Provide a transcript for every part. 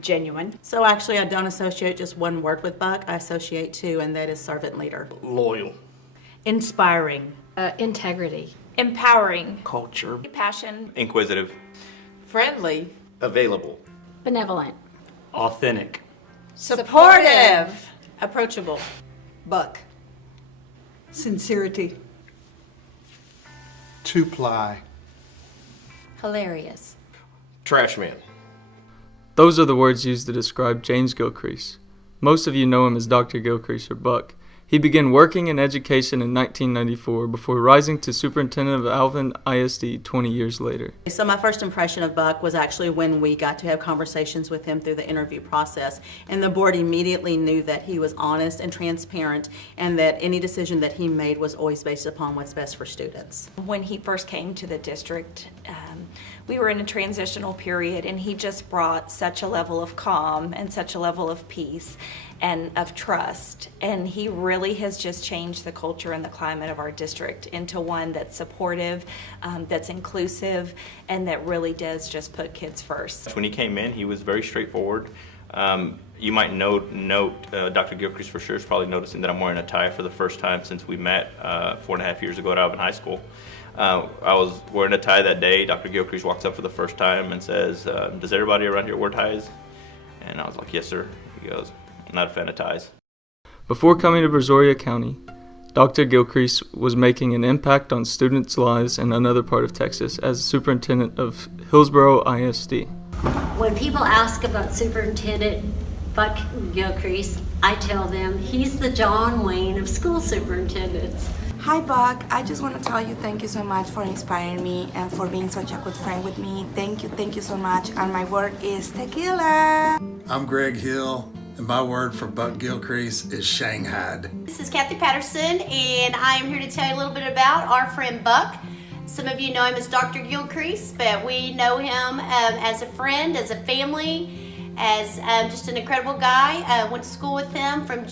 Genuine. So actually, I don't associate just one word with Buck. I associate two, and that is servant leader. Loyal. Inspiring. Integrity. Empowering. Culture. Passion. Inquisitive. Friendly. Available. Benevolent. Authentic. Supportive. Approachable. Buck. Sincerity. Two-ply. Hilarious. Trash man. Those are the words used to describe James Gilcrease. Most of you know him as Dr. Gilcrease or Buck. He began working in education in 1994 before rising to Superintendent of Alvin ISD 20 years later. So my first impression of Buck was actually when we got to have conversations with him through the interview process, and the board immediately knew that he was honest and transparent, and that any decision that he made was always based upon what's best for students. When he first came to the district, we were in a transitional period, and he just brought such a level of calm and such a level of peace and of trust, and he really has just changed the culture and the climate of our district into one that's supportive, that's inclusive, and that really does just put kids first. When he came in, he was very straightforward. You might note Dr. Gilcrease for sure is probably noticing that I'm wearing a tie for the first time since we met 4.5 years ago at Alvin High School. I was wearing a tie that day. Dr. Gilcrease walks up for the first time and says, does everybody around here wear ties? And I was like, yes, sir. He goes, I'm not a fan of ties. Before coming to Brazoria County, Dr. Gilcrease was making an impact on students' lives in another part of Texas as superintendent of Hillsboro ISD. When people ask about Superintendent Buck Gilcrease, I tell them he's the John Wayne of school superintendents. Hi Buck, I just want to tell you thank you so much for inspiring me and for being such a good friend with me. Thank you so much. And my word is tequila. I'm Greg Hill, and my word for Buck Gilcrease is Shanghaied. This is Kathy Patterson, and I am here to tell you a little bit about our friend Buck. Some of you know him as Dr. Gilcrease, but we know him as a friend, as a family, as just an incredible guy. Went to school with him from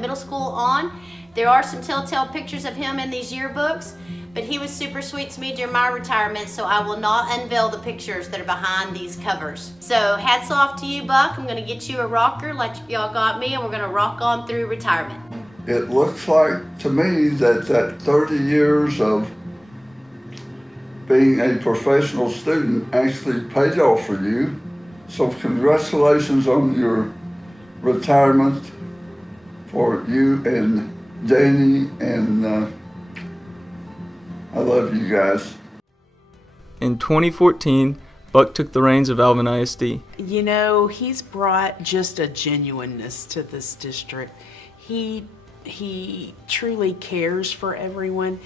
middle school on. There are some telltale pictures of him in these yearbooks, but he was super sweet to me during my retirement, so I will not unveil the pictures that are behind these covers. So hats off to you, Buck. I'm gonna get you a rocker like y'all got me, and we're gonna rock on through retirement. It looks like to me that 30 years of being a professional student actually paid off for you. So congratulations on your retirement for you and Danny, and I love you guys. In 2014, Buck took the reins of Alvin ISD. You know, he's brought just a genuineness to this district. He truly cares for everyone.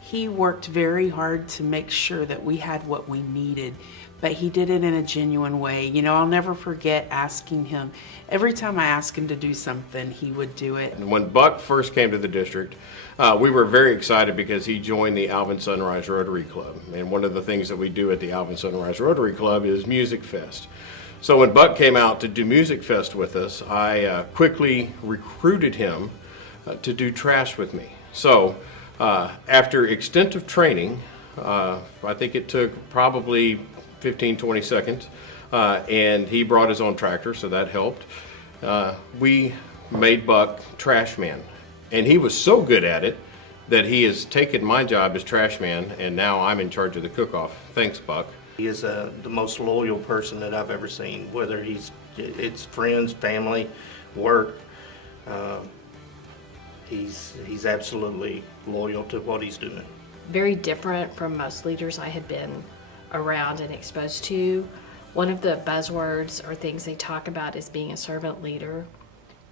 He worked very hard to make sure that we had what we needed, but he did it in a genuine way. You know, I'll never forget asking him. Every time I asked him to do something, he would do it. When Buck first came to the district, we were very excited because he joined the Alvin Sunrise Rotary Club. And one of the things that we do at the Alvin Sunrise Rotary Club is Music Fest. So when Buck came out to do Music Fest with us, I quickly recruited him to do trash with me. So after extensive training, I think it took probably 15-20 seconds, and he brought his own tractor, so that helped. We made Buck trash man, and he was so good at it that he has taken my job as trash man, and now I'm in charge of the cook-off. Thanks, Buck. He is the most loyal person that I've ever seen, whether it's friends, family, work. He's absolutely loyal to what he's doing. Very different from most leaders I had been around and exposed to. One of the buzzwords or things they talk about is being a servant leader,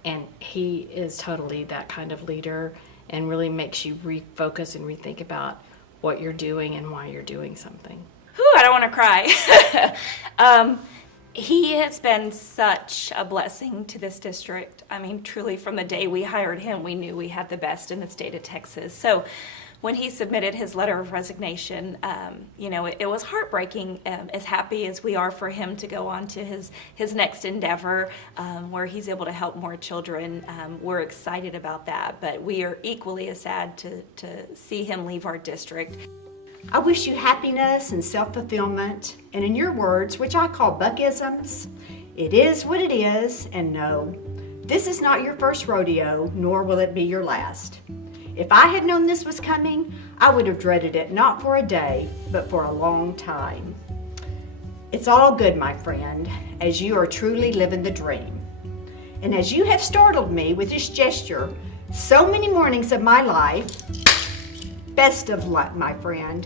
and he is totally that kind of leader and really makes you refocus and rethink about what you're doing and why you're doing something. Whew, I don't want to cry. He has been such a blessing to this district. I mean, truly, from the day we hired him, we knew we had the best in the state of Texas. So when he submitted his letter of resignation, you know, it was heartbreaking, as happy as we are for him to go on to his next endeavor, where he's able to help more children. We're excited about that, but we are equally as sad to see him leave our district. I wish you happiness and self-fulfillment, and in your words, which I call Buckisms, It is what it is, and no, this is not your first rodeo, nor will it be your last. If I had known this was coming, I would have dreaded it not for a day, but for a long time. It's all good, my friend, as you are truly living the dream. And as you have startled me with this gesture so many mornings of my life, best of luck, my friend.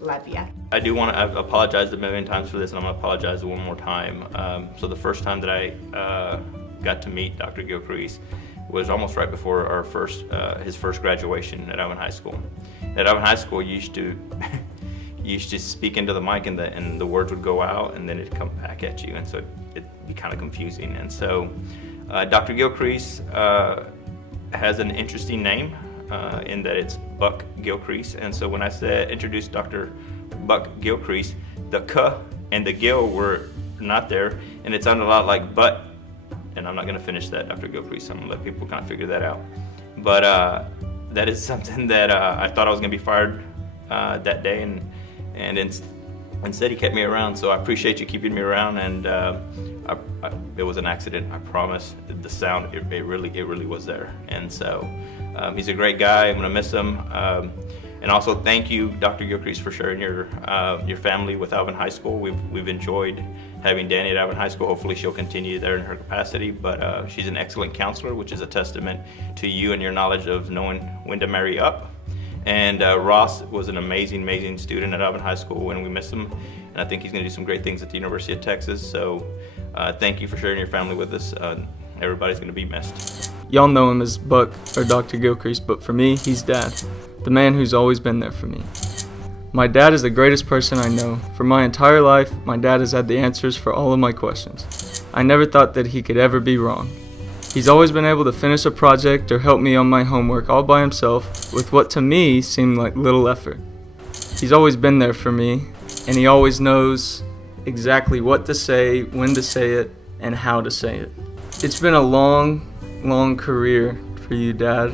Love ya. I do want to, I've apologized a million times for this, and I'm going to apologize one more time. So the first time that I got to meet Dr. Gilcrease was almost right before our his first graduation at Alvin High School. At Alvin High School, you used to speak into the mic, and the words would go out, and then it'd come back at you, and so it'd be kind of confusing. And so Dr. Gilcrease has an interesting name in that it's Buck Gilcrease, and so when I introduced Dr. Buck Gilcrease, the K and the Gil were not there, and it sounded a lot like but, and I'm not going to finish that, Dr. Gilcrease. I'm going to let people kind of figure that out. But that is something that I thought I was going to be fired that day, and instead he kept me around. So I appreciate you keeping me around, and it was an accident, I promise. The sound, it really was there. And so he's a great guy. I'm going to miss him. And also thank you, Dr. Gilcrease, for sharing your family with Alvin High School. We've enjoyed having Danny at Alvin High School. Hopefully she'll continue there in her capacity, but she's an excellent counselor, which is a testament to you and your knowledge of knowing when to marry up. And Ross was an amazing student at Alvin High School, and we miss him. And I think he's going to do some great things at the University of Texas. So thank you for sharing your family with us. Everybody's going to be missed. Y'all know him as Buck or Dr. Gilcrease, but for me, he's Dad, the man who's always been there for me. My dad is the greatest person I know. For my entire life, my dad has had the answers for all of my questions. I never thought that he could ever be wrong. He's always been able to finish a project or help me on my homework all by himself with what to me seemed like little effort. He's always been there for me, and he always knows exactly what to say, when to say it, and how to say it. It's been a long career for you, Dad,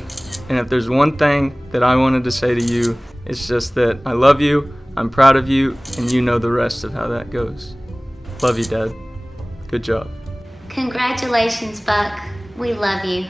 and if there's one thing that I wanted to say to you, it's just that I love you, I'm proud of you, and you know the rest of how that goes. Love you, Dad. Good job. Congratulations, Buck. We love you.